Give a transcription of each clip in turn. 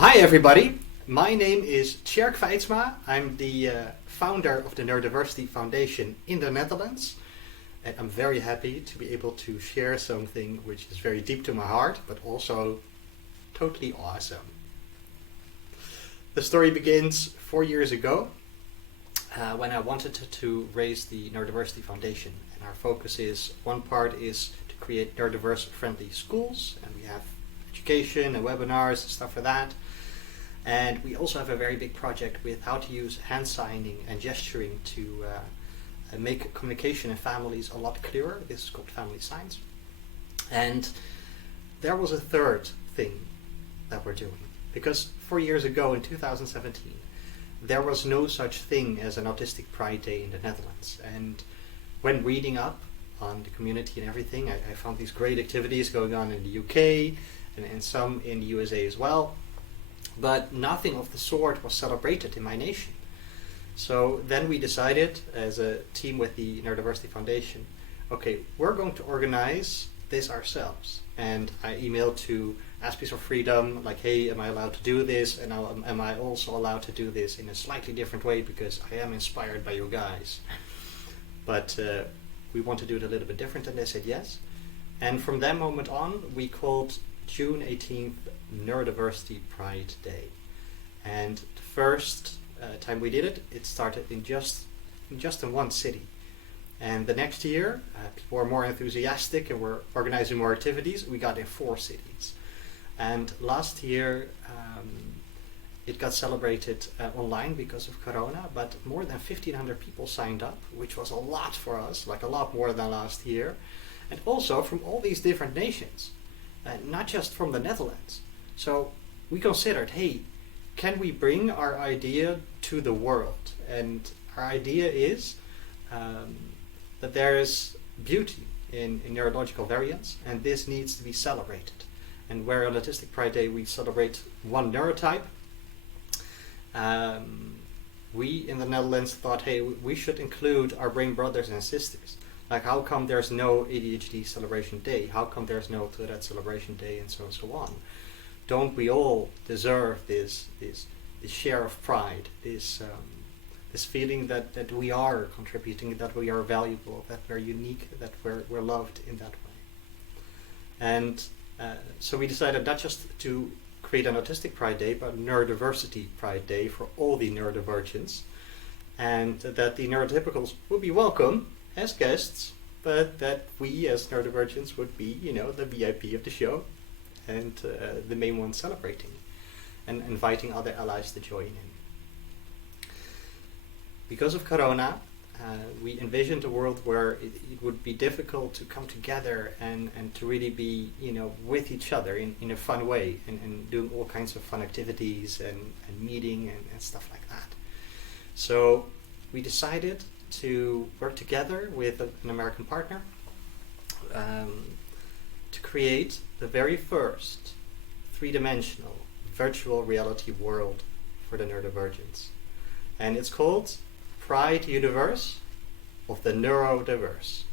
Hi everybody, my name is Tjerk Feitsma. I'm the founder of the Neurodiversity Foundation in the Netherlands, and I'm very happy to be able to share something which is very deep to my heart but also totally awesome. The story begins 4 years ago when I wanted to raise the Neurodiversity Foundation, and our focus is, one part is to create neurodiverse friendly schools, and we have education and webinars and stuff for that. And we also have a very big project with how to use hand signing and gesturing to make communication in families a lot clearer. This is called family signs. And there was a third thing that we're doing, because 4 years ago in 2017 there was no such thing as an Autistic Pride Day in the Netherlands. And when reading up on the community and everything, I found these great activities going on in the UK and some in the USA as well, but nothing of the sort was celebrated in my nation. So then we decided as a team with the Neurodiversity Foundation, okay, we're going to organize this ourselves. And I emailed to Aspies for Freedom, like, hey, am I allowed to do this? And am I also allowed to do this in a slightly different way, because I am inspired by you guys. But we want to do it a little bit different, and they said yes. And from that moment on, we called June 18th Neurodiversity Pride Day. And the first time we did it, it started in just in one city. And the next year, people were more enthusiastic and were organizing more activities. We got in 4 cities. And last year, it got celebrated online because of Corona, but more than 1,500 people signed up, which was a lot for us, like a lot more than last year. And also from all these different nations, not just from the Netherlands. So we considered, hey, can we bring our idea to the world? And our idea is that there is beauty in neurological variants, and this needs to be celebrated. And where on Autistic Pride Day we celebrate one neurotype, we in the Netherlands thought, hey, we should include our brain brothers and sisters. Like, how come there's no ADHD celebration day? How come there's no Tourette celebration day, and so on? Don't we all deserve this share of pride, this feeling that we are contributing, that we are valuable, that we're unique, that we're loved in that way? And so we decided not just to create an Autistic Pride Day, but a Neurodiversity Pride Day for all the neurodivergents, and that the neurotypicals would be welcome as guests, but that we as neurodivergents would be, the VIP of the show, and the main one celebrating and inviting other allies to join in. Because of Corona, we envisioned a world where it would be difficult to come together and to really be, with each other in a fun way, and doing all kinds of fun activities and meeting and stuff like that. So we decided to work together with an American partner to create the very first 3-dimensional virtual reality world for the neurodivergents. And it's called Pride Universe of the Neurodiverse.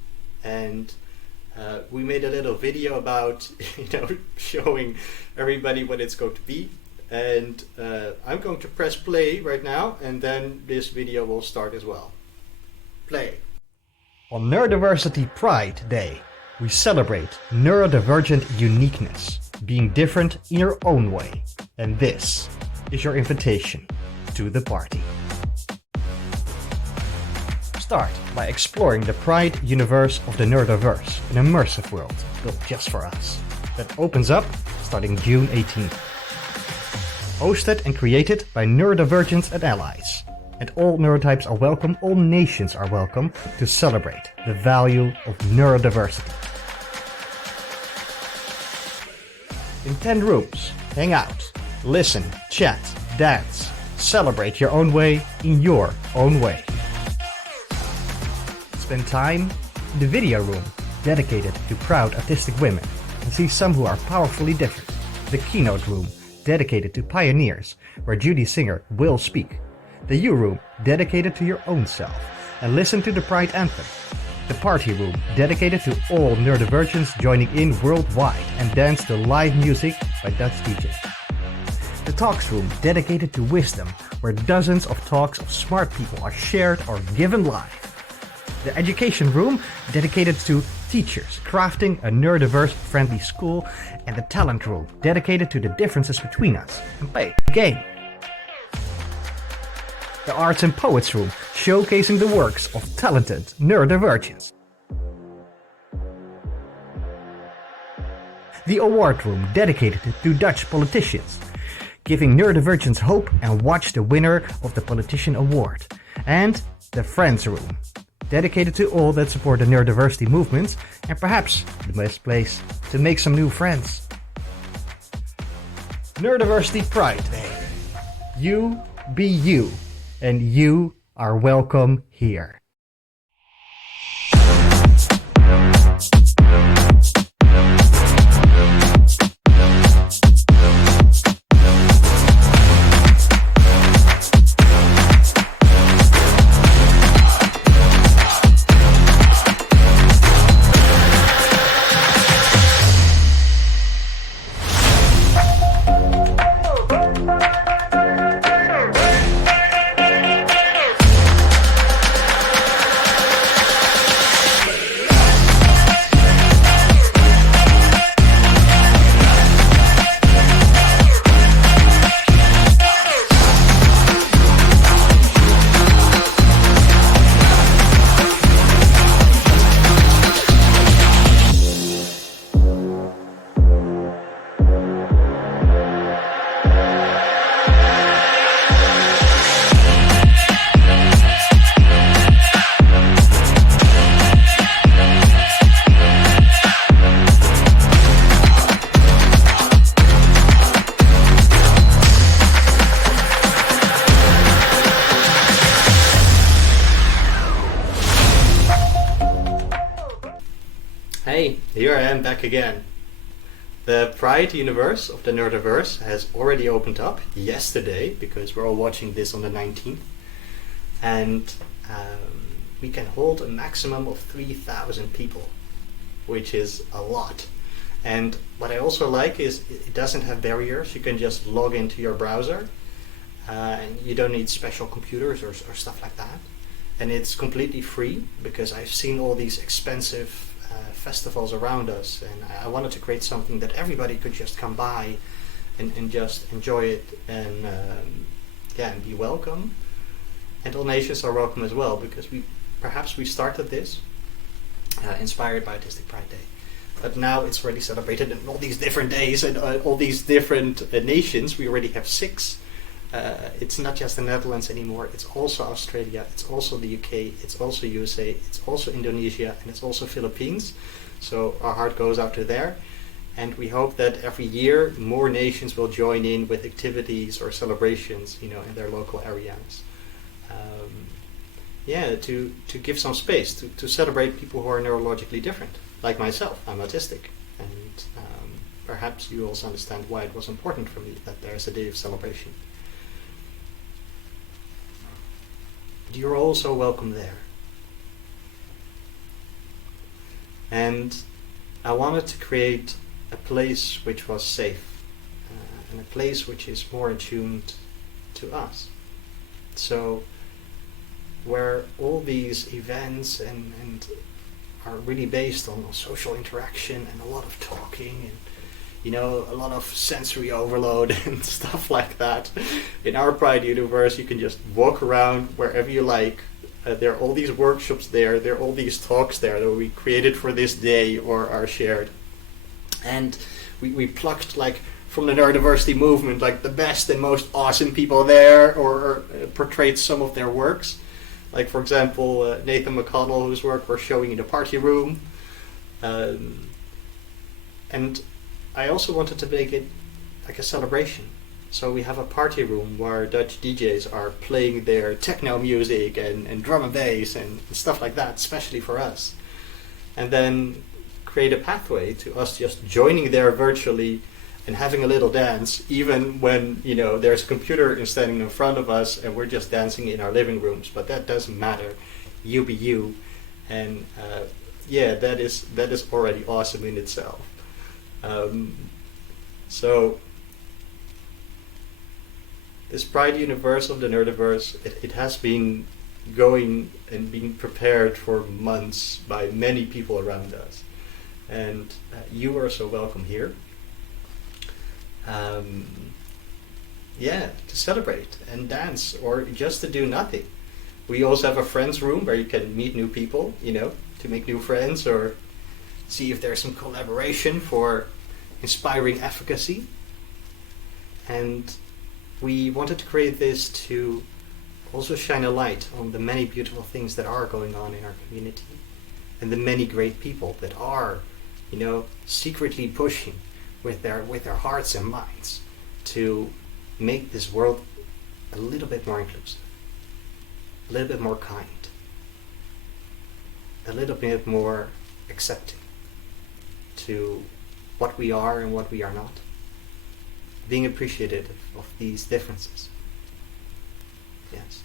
And we made a little video about, showing everybody what it's going to be. And I'm going to press play right now, and then this video will start as well. Play. On Neurodiversity Pride Day, we celebrate neurodivergent uniqueness, being different in your own way. And this is your invitation to the party. Start by exploring the Pride universe of the neurodiverse, an immersive world built just for us, that opens up starting June 18th. Hosted and created by neurodivergents and allies. And all neurotypes are welcome, all nations are welcome to celebrate the value of neurodiversity. In 10 rooms, hang out, listen, chat, dance, celebrate your own way in your own way. Spend time in the video room, dedicated to proud autistic women, and see some who are powerfully different. The keynote room, dedicated to pioneers, where Judy Singer will speak. The U room, dedicated to your own self, and listen to the Pride Anthem. The party room, dedicated to all neurodivergents joining in worldwide and dance to live music by Dutch DJs. The Talks Room, dedicated to wisdom, where dozens of talks of smart people are shared or given live. The Education Room, dedicated to teachers, crafting a neurodiverse-friendly school, and the Talent Room, dedicated to the differences between us and play the game. The Arts and Poets Room, showcasing the works of talented neurodivergents. The Award Room, dedicated to Dutch politicians, giving neurodivergents hope and watch the winner of the Politician Award. And the Friends Room, dedicated to all that support the neurodiversity movement and perhaps the best place to make some new friends. Neurodiversity Pride Day. You be you, and you are welcome here. Hey, here I am back again. The Pride universe of the Neurodiverse has already opened up yesterday, because we're all watching this on the 19th, and we can hold a maximum of 3,000 people, which is a lot. And what I also like is it doesn't have barriers. You can just log into your browser, and you don't need special computers or stuff like that. And it's completely free, because I've seen all these expensive festivals around us, and I wanted to create something that everybody could just come by and just enjoy it, and and be welcome. And all nations are welcome as well, because we started this inspired by Autistic Pride Day, but now it's already celebrated in all these different days and all these different nations. We already have 6. It's not just the Netherlands anymore, it's also Australia, it's also the UK, it's also USA, it's also Indonesia, and it's also Philippines. So our heart goes out to there, and we hope that every year more nations will join in with activities or celebrations, in their local areas. To give some space to celebrate people who are neurologically different, like myself. I'm autistic, and perhaps you also understand why it was important for me that there's a day of celebration. You're also welcome there. And I wanted to create a place which was safe, and a place which is more attuned to us. So where all these events and are really based on social interaction and a lot of talking and a lot of sensory overload and stuff like that. In our Pride universe, you can just walk around wherever you like. There are all these workshops there. There are all these talks there that we created for this day or are shared. And we plucked from the neurodiversity movement, the best and most awesome people there, or portrayed some of their works. Like, for example, Nathan McConnell, whose work we're showing in the party room. And I also wanted to make it like a celebration. So we have a party room where Dutch DJs are playing their techno music and drum and bass and stuff like that, especially for us. And then create a pathway to us just joining there virtually and having a little dance, even when there's a computer standing in front of us and we're just dancing in our living rooms. But that doesn't matter. You be you, and that is already awesome in itself. So This Pride Universe of the Nerdiverse, it has been going and being prepared for months by many people around us. And you are so welcome here. To celebrate and dance, or just to do nothing. We also have a friends room where you can meet new people, to make new friends, or see if there's some collaboration for inspiring efficacy. And we wanted to create this to also shine a light on the many beautiful things that are going on in our community, and the many great people that are, secretly pushing with their hearts and minds to make this world a little bit more inclusive, a little bit more kind, a little bit more accepting to what we are and what we are not, being appreciative of these differences. Yes.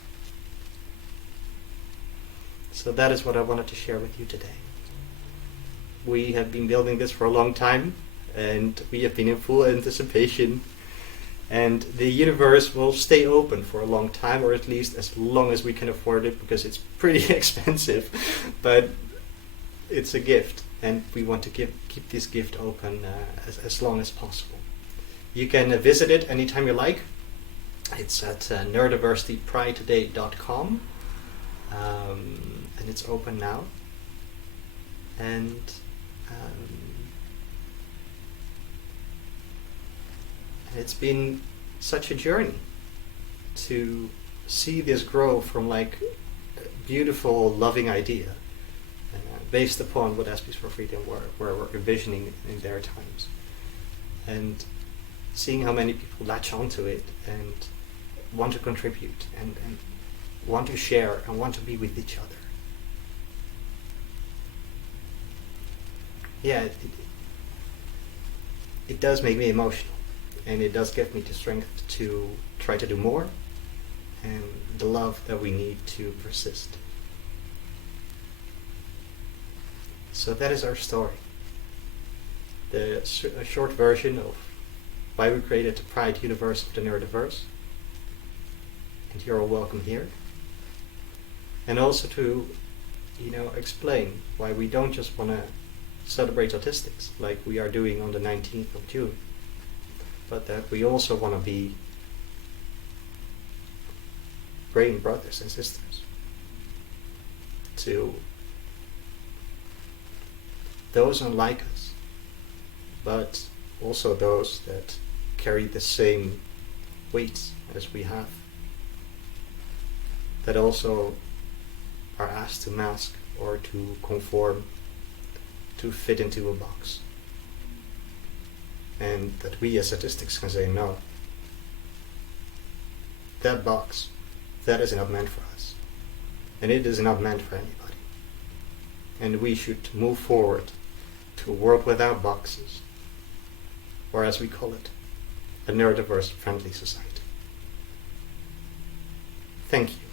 So that is what I wanted to share with you today. We have been building this for a long time, and we have been in full anticipation, and the universe will stay open for a long time, or at least as long as we can afford it, because it's pretty expensive, but it's a gift, and we want to keep this gift open as long as possible. You can visit it anytime you like. It's at neurodiversitypride.com, and it's open now. And it's been such a journey to see this grow from like a beautiful, loving idea based upon what Aspies for Freedom were envisioning in their times, and seeing how many people latch onto it and want to contribute and want to share and want to be with each other. Yeah, it does make me emotional, and it does give me the strength to try to do more, and the love that we need to persist. So that is our story. A short version of why we created the Pride Universe of the Neurodiverse. And you're all welcome here. And also to, explain why we don't just want to celebrate autistics like we are doing on the 19th of June, but that we also want to be great brothers and sisters to those unlike us, but also those that carry the same weights as we have, that also are asked to mask or to conform, to fit into a box. And that we as autistics can say, no, that box, that is not meant for us. And it is not meant for anybody. And we should move forward to a world without boxes, or as we call it, a neurodiverse friendly society. Thank you.